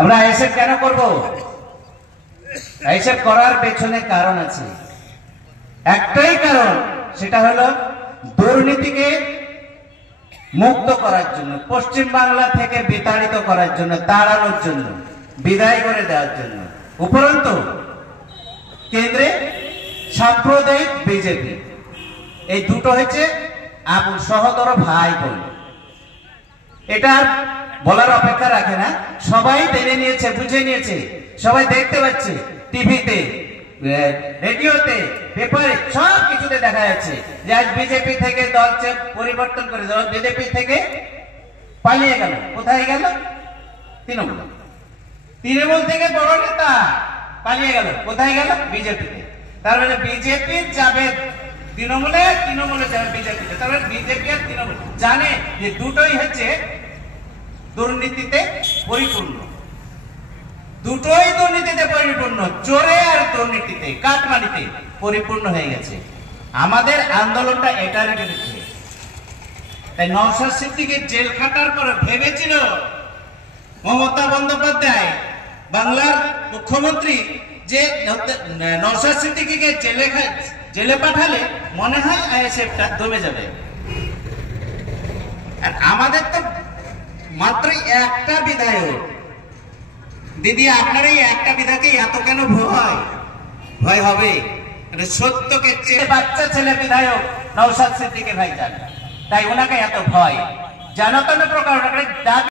আমরা আইএসএফ কেন করব? আইএসএফ করার পেছনে কারণ আছে, একটাই কারণ, সেটা হলো দুর্নীতিকে মুক্ত করার জন্য, পশ্চিম বাংলা থেকে বিতাড়িত করার জন্য, তাড়ানোর জন্য, বিদায় করে দেওয়ার জন্য। উপরন্তু কেন্দ্রে সাম্প্রদায়িক বিজেপি, এই দুটো হচ্ছে সহোদর ভাই বোন। এটা বলার অপেক্ষা রাখে না, সবাই জেনে নিয়েছে, বুঝে নিয়েছে, সবাই দেখতে পাচ্ছে, টিভিতে, রেডিওতে, পেপারে, সব কিছুতে দেখা যাচ্ছে যে আজ বিজেপি থেকে দল পরিবর্তন করে বিজেপি থেকে পালিয়ে গেল। কোথায় গেল? তৃণমূল। তৃণমূল থেকে বড় নেতা পালিয়ে গেল, কোথায় গেল? বিজেপিতে। তার মানে বিজেপি যাবে তৃণমূলে, তৃণমূলে যাবে বিজেপিতে। তার মানে বিজেপি আর তৃণমূল জানে যে দুটোই হচ্ছে দুর্নীতিতে পরিপূর্ণ, দুটোই দুর্নীতিতে পরিপূর্ণ, চোরে আর দুর্নীতিতে, কাটমানিতে পরিপূর্ণ হয়ে গেছে। আমাদের আন্দোলনটা এটার বিরুদ্ধে। তাই নওশাদ সিদ্দিকীর জেল খাটার পর ভেবেছিল মমতা বন্দ্যোপাধ্যায়, বাংলার মুখ্যমন্ত্রী, যে নওশাদ সিদ্দিকীকে জেলে পাঠালে মনে হয় আইএসএফটা দমে যাবে। আর আমাদের তো মাত্র একটা বিধায়ক। দিদি, আপনার এই একটা বিধায়কে এত কেন ভয়? ভয় হবে সত্যকে চেয়ে, বাচ্চা ছেলে বিধায়ক নওশাদ সিদ্দিকী ভাইজান, তাই ওনাকে এত ভয়। জানো তো প্রকার